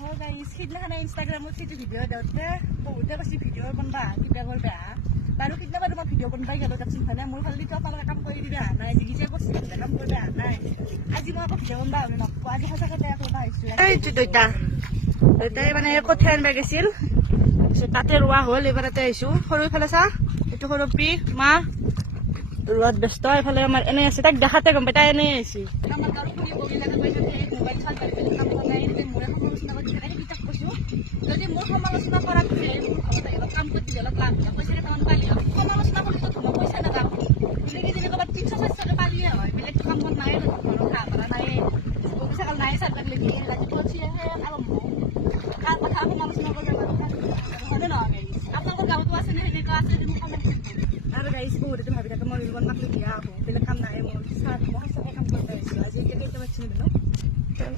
Oh guys, সিদিনাখনে ইনষ্টাগ্ৰামত সেইটো video' দিওঁতে বহুতে কৈছে ভিডিঅ' বনবা কিবা কৰবা বাৰু কেতিয়াবা তোমাৰ ভিডিঅ' বনবাই গেলো তাৰপিছত ভালে মোৰ ফালেদি আপোনালোকে কাম কৰি দিবা নাই যিগিছে কৈছে কাম কৰিবা নাই আজি মই আকৌ ভিডিঅ' বনবা আমি নকওঁ আজি সঁচাকৈ তৈয়াৰ কৰিব আহিছোঁ এইটো দেউতাই মানে কঠীয়া আনিব গৈছিল তাতে ৰোৱা হ'ল এইবাৰ তাতে আহিছোঁ সৰু ইফালে চা এইটো সৰুপি মা ৰোৱাত ব্যস্ত এইফালে আমাৰ এনেই আছে তাক দেখাতে গম পাই তাই এনেই আহিছে আমাৰ গাঁৱৰ খুলি বগিলাকে কৈ থাকে মোবাইল চাল পাৰি কাম কৰা নাই মোৰে সমালোচনা কৰি থাকে কিতাপ কৈছোঁ যদি মোৰ সমালোচনা কৰাত অলপ কাম কৰি অলপ লাভ পইচা কেইটামান পালি সমালোচনা কৰিতো তোমাৰ পইচা নাপাম বেলেগে যদি ক'ৰবাত 300-400 পালিয়ে হয় বেলেগতো কাম কৰা নাই ঘৰৰ খাব পৰা নাই পইচা কাল নাই চাল লাগি ৰাতিপুৱা উঠিহে আৰম্ভ কাৰ কথা সমালোচনা কৰিব বাৰু হয়নে নহয় আপোনালোকৰ গাঁৱতো আছে নে সেনেকুৱা আছে যদি মোক কমেণ্ট আৰু গাইছ বহুতে ভাবি থাকে মই ৰিবন মাক বিয়া আহোঁ বেলেগ কাম নাই মোৰ চাহ মই সঁচাকৈ কাম কৰিব আহিছোঁ আজি কেইটা বাজিছিল ন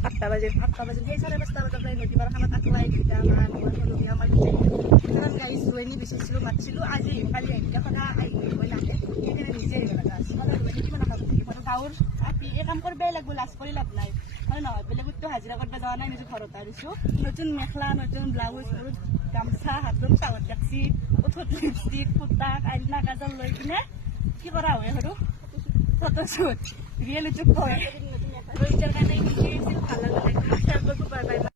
8টা বাজে সেই 5:30 বজাত নদীপাৰ খানাত আকলাই দুটা আমাৰ বিয়া মাৰিছে কাৰণ গাড়ী জোৱাইনী বিচাৰিছিলোঁ মাতিছিলোঁ আজি কালি আহিলে সদায় আহিবই নাহে সেইকাৰণে নিজে আহিব লগা আছে সদায় জোৱাইনী কিমান নাখাব গাঁৱৰ এই কাম কৰিবই লাগিব লাজ কৰি লাভ নাই হয় নহয় বেলেগতো হাজিৰা কৰিব যোৱা নাই নিজৰ ঘৰত আহিছোঁ নতুন মেখেলা নতুন ব্লাউজ গামছা হাতত চাউল দেখছি উঠত লিপষ্টিক ফুটা আইনা কাজল লৈ কিনে কি কৰা হয় সৰু ফটোশ্বুট ৰিয়েলিটিক কয় কাৰণে ভাল লাগে